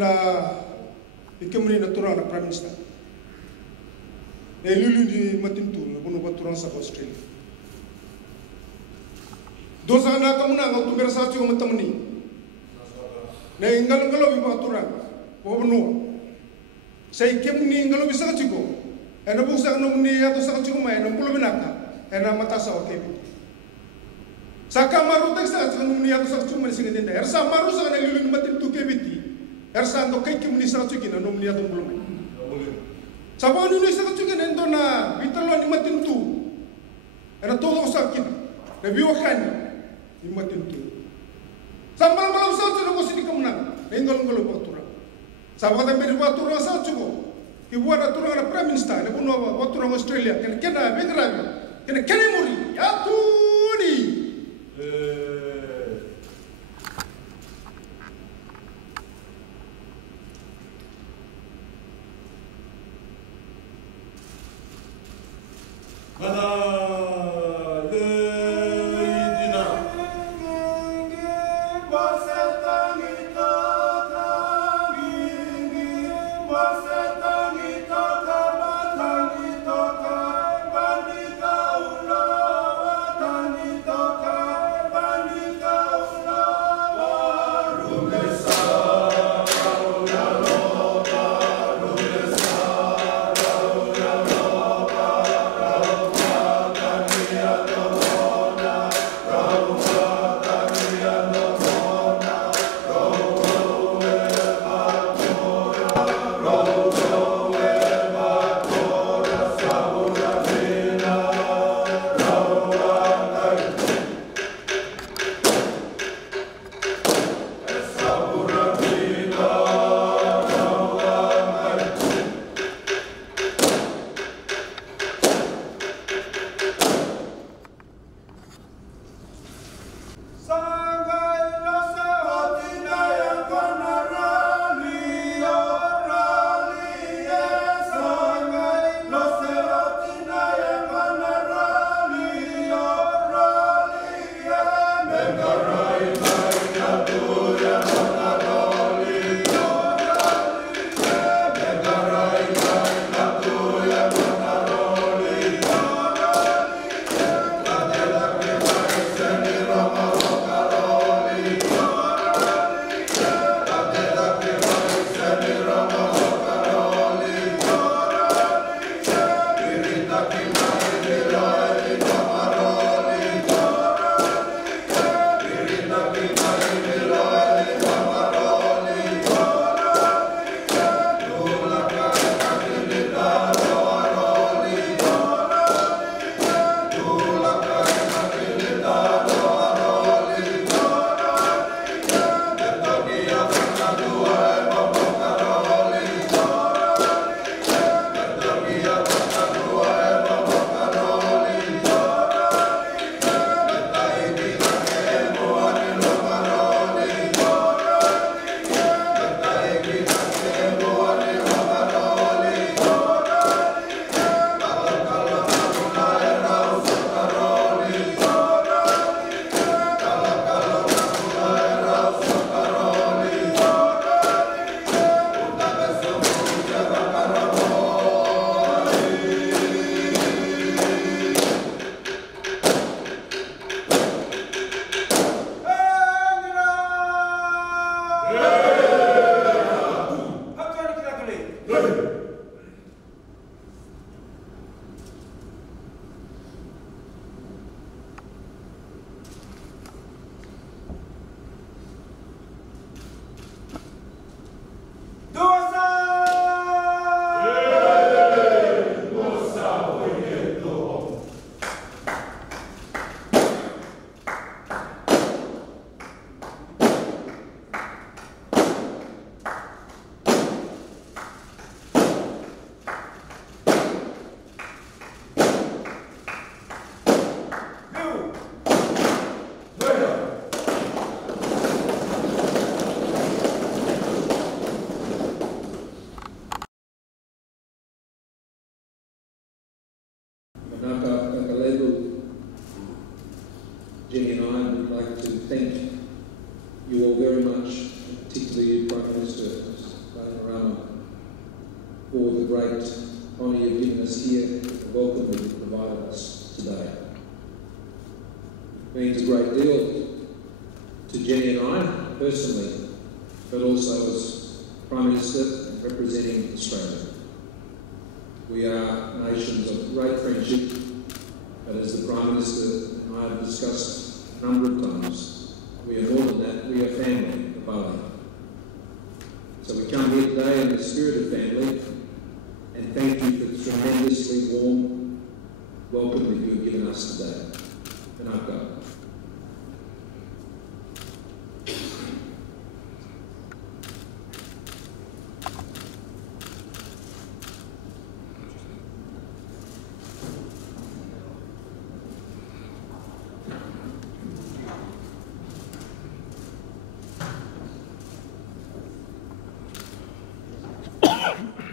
na ikemuni na turang na Prime Minister. Na lulu di matintu na puno pa turang sa Australia. Dosa na kamuna ng tumira sa ating matamani. Na ingalo-ngalo iba turang. Puno. Sa ikemuni ingalo bisa kachiko. Ena busa nomni ato sa kachiko may na pulo binaka. Ena mata sa okebi. Saka maru tek sa nomni ato sa kachiko may singatinda. Ersa maru sa kanang lulu matintu kebiti. Ersa ando kay kimuni sa kachiko na nomni ato pulo may. Sabaw nyo sa kachiko na ito na bitalo ni matintu. Ena todo sa akin. Na biwakan ni matintu. Sa malam-malam sa kachiko ko sini kamunang. Na ingalo-ngalo pa turang. Sabaw na may turang sa kachiko. Ibuat turang na Prime Minister, na puno wa turang Australia, kena bengrabi, kena muri, ya tuni. for the great honour you've given us here, the welcome that you've provided us today. It means a great deal to Jenny and I personally, but also as Prime Minister representing Australia. We are nations of great friendship, but as the Prime Minister and I have discussed a number of times, we are more than that, we are family of Bali. So we come here today in the spirit of family and thank you for the tremendously warm welcome that you have given us today. And I've got Thank you.